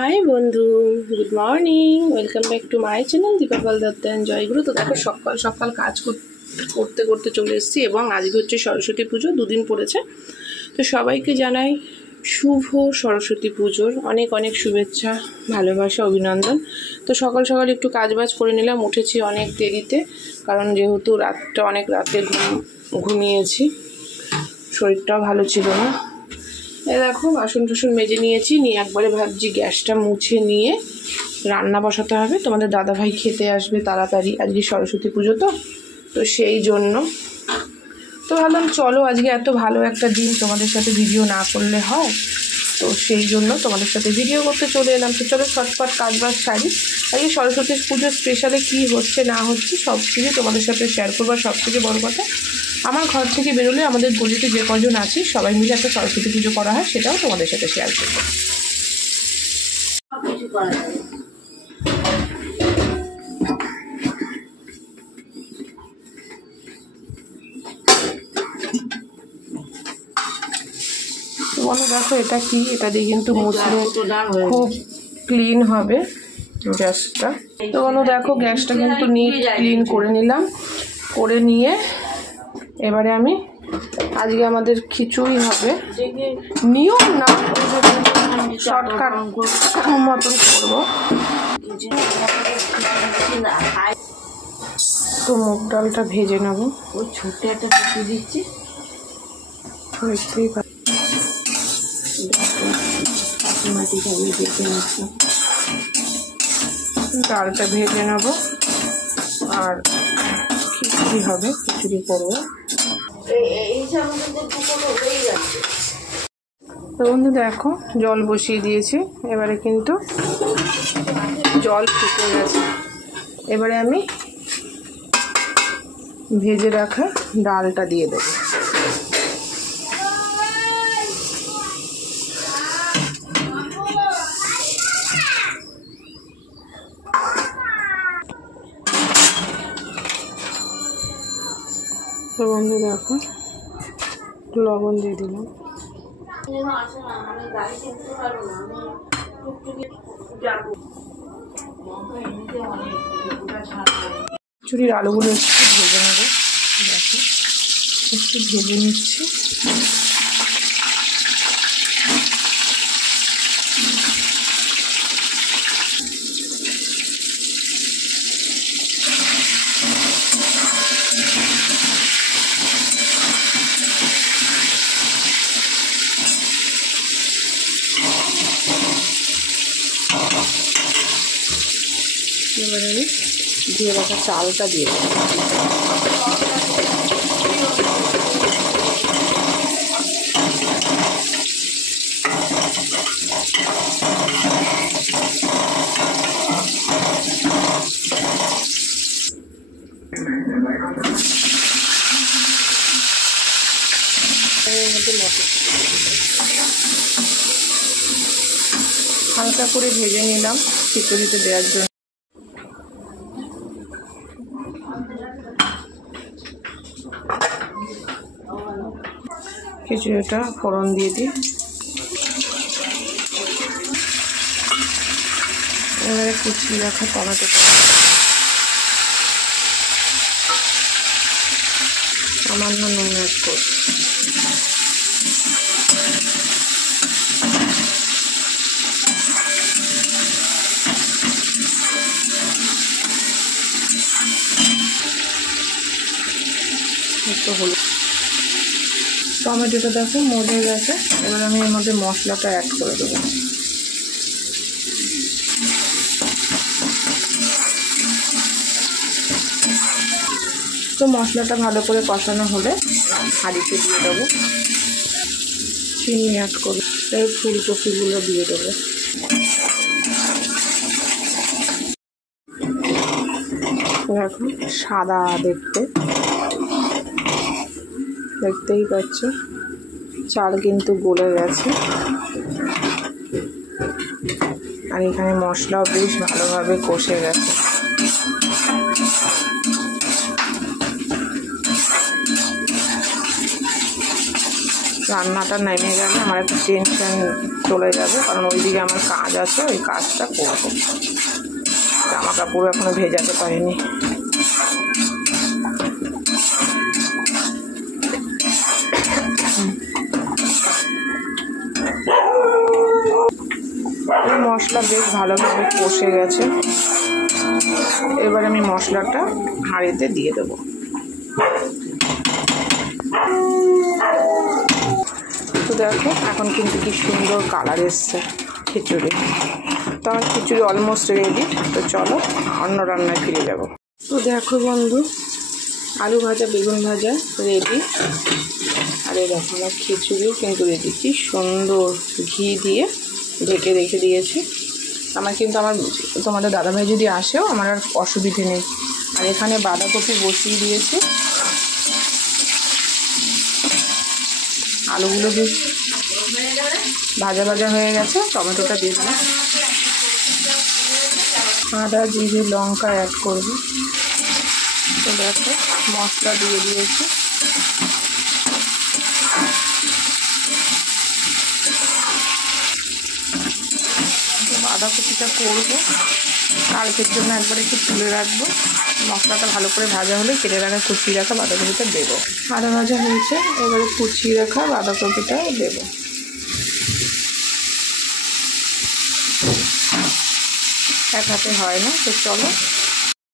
High বন্ধু, good morning, welcome back to my channel Dipa Pal Dutta and Joyguru. তো দেখো সকাল সকাল কাজ করতে করতে চলে এসেছি এবং আজকে হচ্ছে সরস্বতী পুজো, দুদিন পড়েছে। তো সবাইকে জানাই শুভ সরস্বতী পুজোর অনেক অনেক শুভেচ্ছা, ভালোবাসা, অভিনন্দন। তো সকাল সকাল একটু কাজবাজ করে নিলাম, উঠেছি অনেক দেরিতে, কারণ যেহেতু রাতটা অনেক রাতে ঘুমিয়েছি, শরীরটাও ভালো ছিল না। দেখো বাসন টাসন মেজে নিয়েছি, নিয়ে একবারে ভাবছি গ্যাসটা মুছে নিয়ে রান্না বসাতে হবে। তোমাদের দাদাভাই খেতে আসবে তাড়াতাড়ি, আজকে সরস্বতী পুজো তো সেই জন্য তো ভাবলাম চলো আজকে এত ভালো একটা দিন, তোমাদের সাথে ভিডিও না করলে হয়, তো সেই জন্য তোমাদের সাথে ভিডিও করতে চলে এলাম। তো চলো ছটফট কাজবাজ সারি। আজকে সরস্বতী পুজোর স্পেশালে কী হচ্ছে না হচ্ছে সব কিছু তোমাদের সাথে শেয়ার করবো। আর সবথেকে বড় কথা, আমার ঘর থেকে বেরোলে আমাদের গলিতে যে কজন আছি সবাই মিলে একটা সরস্বতী পুজো করা হয়, সেটাও তোমাদের সাথে শেয়ার করবো। দেখো এটা কি, এটা দিয়ে কিন্তু মুছলে খুব ক্লিন হবে গ্যাসটা। তো দেখো গ্যাসটা কিন্তু নিট ক্লিন করে নিলাম, করে নিয়ে এবারে আমি আজকে আমাদের খিচুড়ি হবে, নিয়ম না শর্টকাট মতন করবো। তো মুগ ডালটা ভেজে নেবো, ওই ছোট্ট একটা কুচি দিচ্ছি, ডালটা ভেজে নেবো আর খিচুড়ি হবে, খিচুড়ি করবো। তো বন্ধু দেখো জল বসিয়ে দিয়েছি, এবারে কিন্তু জল ফুটে গেছে। এবারে আমি ভেজে রাখা ডালটা দিয়ে দেবো। তো বন্ধু দেখো লবণ দিয়ে দিলাম। খিচুড়ির আলুগুলো একটু ভেজে নেবো, দেখো একটু ভেজে নিচ্ছি। এবারে আমি দিয়ে রাখা চালটা দিয়ে দেবো। হালকা করে ভেজে নিলাম খিচুড়িতে দেওয়ার জন্য। খিচুড়িটা ফোড়ন দিয়ে দিই। এবারে কুচিয়ে রাখা টমেটো, সামান্য নুন অ্যাড করছি। একটু হলুদ, টমেটোটা দেখো মজে গেছে। এবার আমি এর মধ্যে মশলাটা অ্যাড করে দেবো। তো মশলাটা ভালো করে কষানো হলে হাঁড়িতে দিয়ে দেবো, চিনি অ্যাড করে এই ফুলকপিগুলো দিয়ে দেবো। দেখো সাদা দেখতেই পাচ্ছ, চাল কিন্তু গলে গেছে। আর এখানে মশলাও বেশ ভালোভাবে কষে গেছে। রান্নাটা নেমে গেলে আমার একটা টেনশন চলে যাবে, কারণ ওইদিকে আমার কাজ আছে, ওই কাজটা করবো। জামা কাপড় এখনো ভেজাতে পারিনি। মশলা বেশ ভালোভাবে কষে গেছে। এবার আমি মশলাটা হাঁড়িতে দিয়ে দেবো। তো দেখো এখন কিন্তু কি সুন্দর কালার এসছে খিচুড়ি। তো আমার খিচুড়ি অলমোস্ট রেডি। তো চলো অন্য রান্নায় ফিরে যাব। তো দেখো বন্ধু, আলু ভাজা বেগুন ভাজা রেডি। আর এই দেখো আমার খিচুড়িও কিন্তু রেডি। কি সুন্দর ঘি দিয়ে ঢেকে রেখে দিয়েছি। আমার কিন্তু তোমাদের দাদাভাই যদি আসেও আমার আর অসুবিধে নেই। আর এখানে বাঁধাকপি বসিয়ে দিয়েছি। আলুগুলো বেশ ভাজা ভাজা হয়ে গেছে। টমেটোটা দিয়ে দিলাম। আদা জিরে লঙ্কা অ্যাড করবো। তো দেখো মশলা দিয়ে দিয়েছি। বাঁধাকপিটা করবো, কালকের জন্য একবার একটু তুলে রাখবো। মশলাটা ভালো করে ভাজা হলে কেটে রাখা কুচিয়ে রাখা বাঁধাকপিটা দেবো। আদা ভাজা হয়েছে, এবারে কুচিয়ে রাখা বাঁধাকপিটা দেবো। এক হাতে হয় না, তো চলো